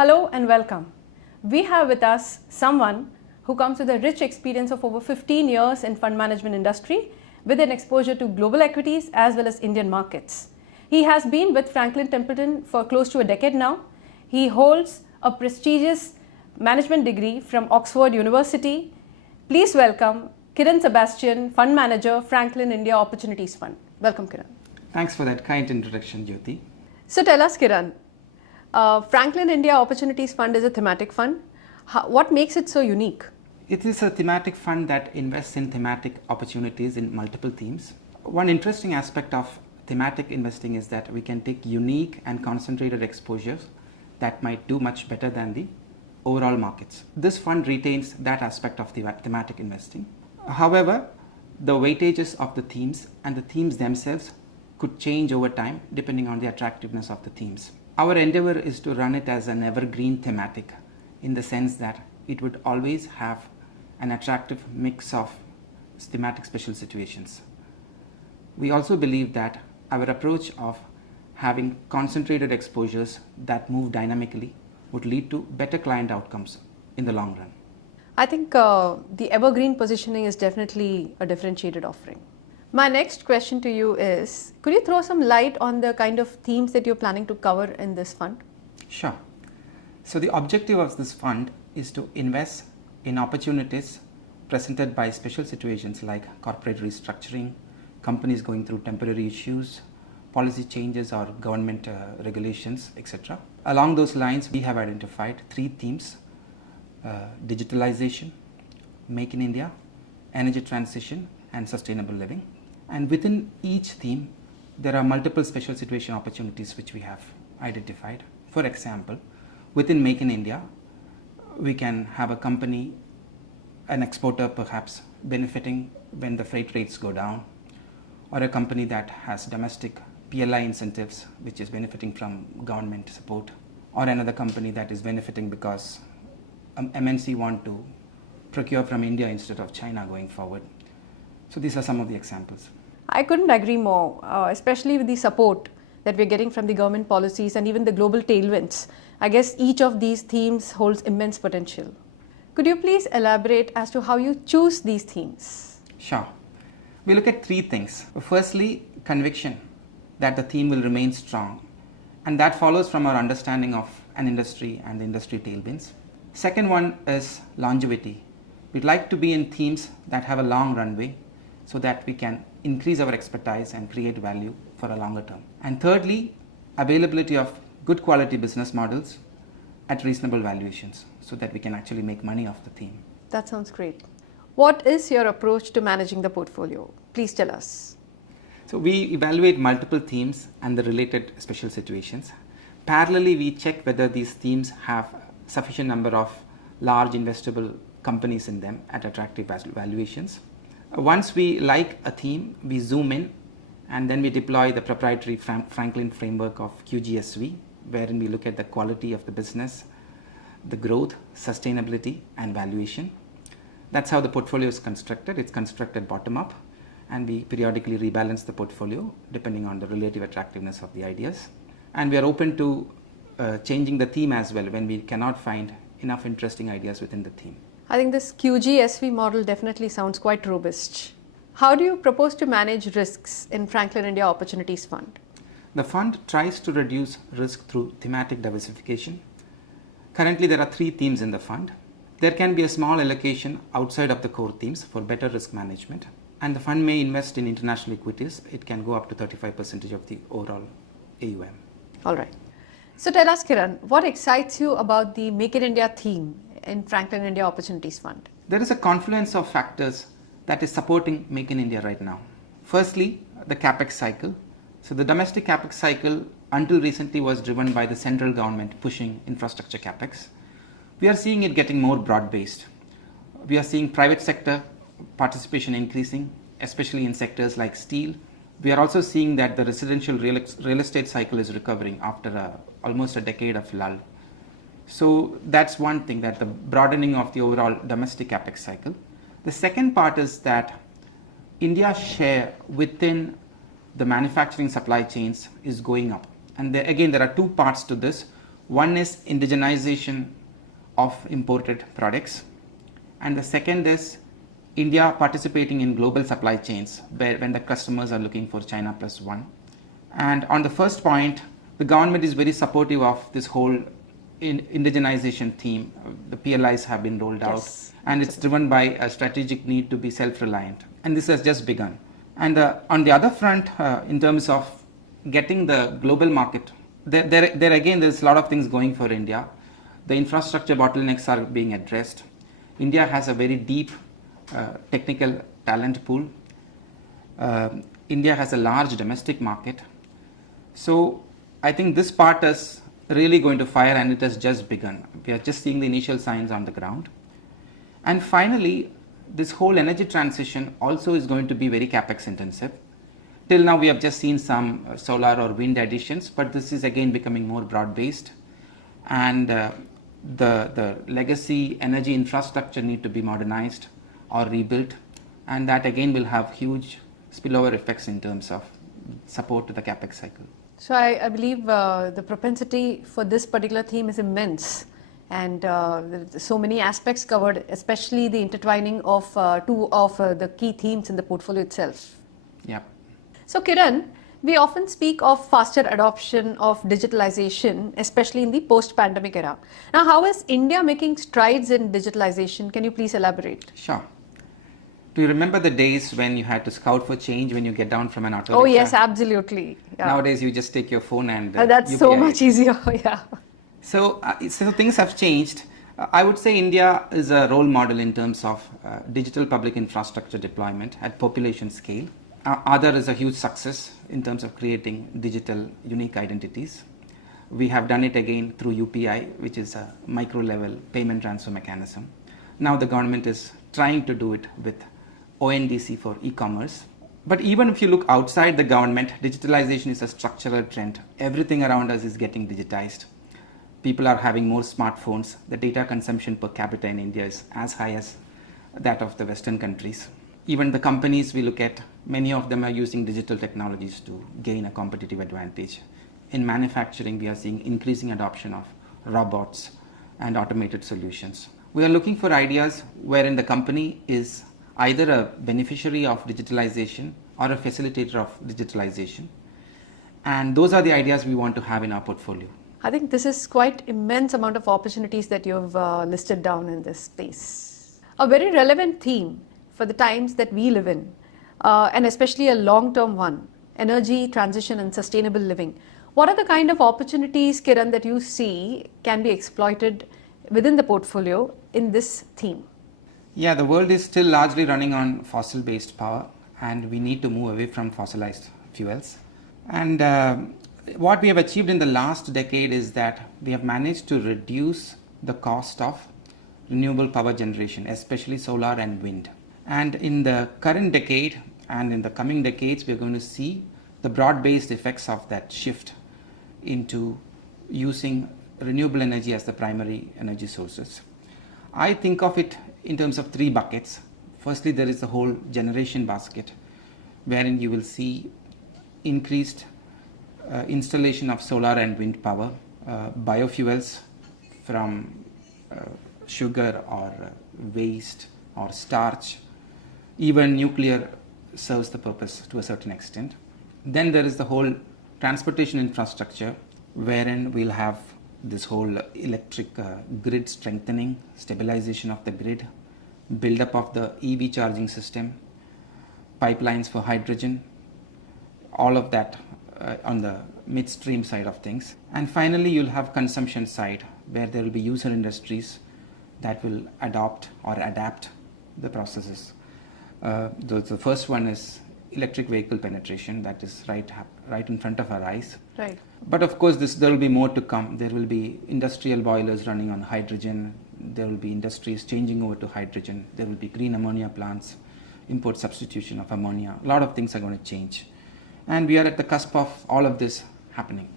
Hello and welcome. We have with us someone who comes with a rich experience of over 15 years in fund management industry with an exposure to global equities as well as Indian markets. He has been with Franklin Templeton for close to a decade now. He holds a prestigious management degree from Oxford University. Please welcome Kiran Sebastian, Fund Manager, Franklin India Opportunities Fund. Welcome, Kiran. Thanks for that kind introduction, Jyoti. So tell us, Kiran, Franklin India Opportunities Fund is a thematic fund. What makes it so unique? It is a thematic fund that invests in thematic opportunities in multiple themes. One interesting aspect of thematic investing is that we can take unique and concentrated exposures that might do much better than the overall markets. This fund retains that aspect of the thematic investing. However, the weightages of the themes and the themes themselves could change over time depending on the attractiveness of the themes. Our endeavor is to run it as an evergreen thematic in the sense that it would always have an attractive mix of thematic special situations. We also believe that our approach of having concentrated exposures that move dynamically would lead to better client outcomes in the long run. I think the evergreen positioning is definitely a differentiated offering. My next question to you is, could you throw some light on the kind of themes that you're planning to cover in this fund? Sure. So the objective of this fund is to invest in opportunities presented by special situations like corporate restructuring, companies going through temporary issues, policy changes or government regulations, etc. Along those lines, we have identified three themes: digitalization, Make in India, energy transition, and sustainable living. And within each theme, there are multiple special situation opportunities which we have identified. For example, within Make in India, we can have a company, an exporter perhaps, benefiting when the freight rates go down, or a company that has domestic PLI incentives which is benefiting from government support, or another company that is benefiting because MNC want to procure from India instead of China going forward. So these are some of the examples. I couldn't agree more, especially with the support that we're getting from the government policies and even the global tailwinds. I guess each of these themes holds immense potential. Could you please elaborate as to how you choose these themes? Sure. We look at three things. Firstly, conviction that the theme will remain strong, and that follows from our understanding of an industry and the industry tailwinds. Second one is longevity. We'd like to be in themes that have a long runway so that we can increase our expertise and create value for a longer term. And thirdly, availability of good quality business models at reasonable valuations so that we can actually make money off the theme. That sounds great. What is your approach to managing the portfolio? Please tell us. So we evaluate multiple themes and the related special situations. Parallelly, we check whether these themes have sufficient number of large investable companies in them at attractive valuations. Once we like a theme, we zoom in and then we deploy the proprietary Franklin framework of QGSV, wherein we look at the quality of the business, the growth, sustainability, and valuation. That's how the portfolio is constructed. It's constructed bottom up, and we periodically rebalance the portfolio depending on the relative attractiveness of the ideas. And we are open to changing the theme as well when we cannot find enough interesting ideas within the theme. I think this QGSV model definitely sounds quite robust. How do you propose to manage risks in Franklin India Opportunities Fund? The fund tries to reduce risk through thematic diversification. Currently, there are three themes in the fund. There can be a small allocation outside of the core themes for better risk management, and the fund may invest in international equities. It can go up to 35% of the overall AUM. All right. So tell us, Kiran, what excites you about the Make in India theme in Franklin India Opportunities Fund? There is a confluence of factors that is supporting Make in India right now. Firstly, the capex cycle. So the domestic capex cycle until recently was driven by the central government pushing infrastructure capex. We are seeing it getting more broad-based. We are seeing private sector participation increasing, especially in sectors like steel. We are also seeing that the residential real estate cycle is recovering after almost a decade of lull. So that's one thing, that the broadening of the overall domestic capex cycle. The second part is that India's share within the manufacturing supply chains is going up. And again, there are two parts to this. One is indigenization of imported products, and the second is India participating in global supply chains when the customers are looking for China plus one. And on the first point, the government is very supportive of this whole indigenization theme. The PLIs have been rolled out, and it's driven by a strategic need to be self-reliant, and this has just begun. And on the other front, in terms of getting the global market, there again there's a lot of things going for India. The infrastructure bottlenecks are being addressed. India has a very deep technical talent pool. India has a large domestic market. So I think this part is really going to fire, and it has just begun. We are just seeing the initial signs on the ground. And finally, this whole energy transition also is going to be very capex intensive. Till now we have just seen some solar or wind additions, but this is again becoming more broad based, and the legacy energy infrastructure need to be modernized or rebuilt, and that again will have huge spillover effects in terms of support to the capex cycle. So I believe the propensity for this particular theme is immense, and so many aspects covered, especially the intertwining of two of the key themes in the portfolio itself. Yeah. So Kiran, we often speak of faster adoption of digitalization, especially in the post-pandemic era. Now, how is India making strides in digitalization? Can you please elaborate? Sure. Do you remember the days when you had to scout for change when you get down from an auto Oh rickshaw? yes, absolutely. Yeah. Nowadays you just take your phone and that's so much easier. Yeah. So things have changed. I would say India is a role model in terms of digital public infrastructure deployment at population scale. Aadhaar is a huge success in terms of creating digital unique identities. We have done it again through UPI, which is a micro level payment transfer mechanism. Now the government is trying to do it with ONDC for e-commerce. But even if you look outside the government, digitalization is a structural trend. Everything around us is getting digitized. People are having more smartphones. The data consumption per capita in India is as high as that of the Western countries. Even the companies we look at, many of them are using digital technologies to gain a competitive advantage. In manufacturing, we are seeing increasing adoption of robots and automated solutions. We are looking for ideas wherein the company is either a beneficiary of digitalization or a facilitator of digitalization. And those are the ideas we want to have in our portfolio. I think this is quite immense amount of opportunities that you've listed down in this space. A very relevant theme for the times that we live in, and especially a long-term one, energy transition and sustainable living. What are the kind of opportunities, Kiran, that you see can be exploited within the portfolio in this theme? Yeah, the world is still largely running on fossil-based power, and we need to move away from fossilized fuels. And what we have achieved in the last decade is that we have managed to reduce the cost of renewable power generation, especially solar and wind. And in the current decade and in the coming decades, we are going to see the broad-based effects of that shift into using renewable energy as the primary energy sources. I think of it in terms of three buckets. Firstly, there is the whole generation basket, wherein you will see increased installation of solar and wind power, biofuels from sugar or waste or starch, even nuclear serves the purpose to a certain extent. Then there is the whole transportation infrastructure, wherein we'll have this whole electric grid strengthening, stabilization of the grid, build-up of the EV charging system, pipelines for hydrogen, all of that on the midstream side of things. And finally, you'll have consumption side, where there will be user industries that will adopt or adapt the processes. The first one is electric vehicle penetration, that is right in front of our eyes. Right. But of course, there will be more to come. There will be industrial boilers running on hydrogen. There will be industries changing over to hydrogen. There will be green ammonia plants, import substitution of ammonia. A lot of things are going to change. And we are at the cusp of all of this happening.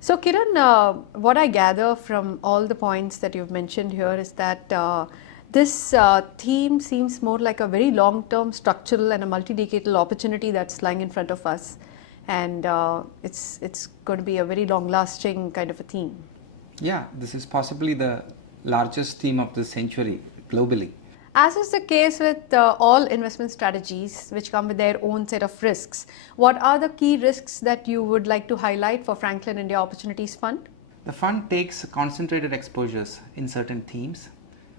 So Kiran, what I gather from all the points that you've mentioned here is that this theme seems more like a very long-term structural and a multi-decadal opportunity that's lying in front of us. And it's going to be a very long-lasting kind of a theme. Yeah, this is possibly the largest theme of the century globally. As is the case with all investment strategies, which come with their own set of risks, what are the key risks that you would like to highlight for Franklin India Opportunities Fund? The fund takes concentrated exposures in certain themes,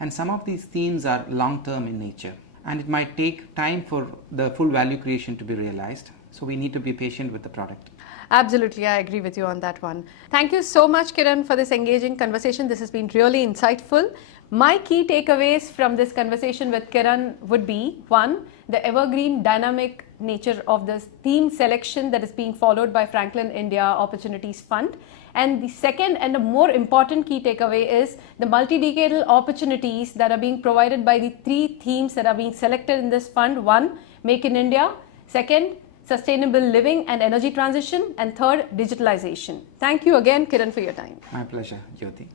and some of these themes are long term in nature, and it might take time for the full value creation to be realized. So, we need to be patient with the product. Absolutely, I agree with you on that one. Thank you so much, Kiran, for this engaging conversation. This has been really insightful. My key takeaways from this conversation with Kiran would be: one, the evergreen dynamic nature of this theme selection that is being followed by Franklin India Opportunities Fund. And the second and the more important key takeaway is the multi-decadal opportunities that are being provided by the three themes that are being selected in this fund. One, Make in India. Second, sustainable living and energy transition, and third, digitalization. Thank you again, Kiran, for your time. My pleasure, Jyoti.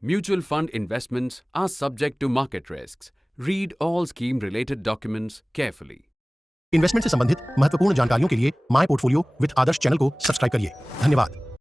Mutual fund investments are subject to market risks. Read all scheme related documents carefully. Investment से संबंधित महत्वपूर्ण जानकारियों के लिए my portfolio with Adarsh channel को subscribe करिए। धन्यवाद।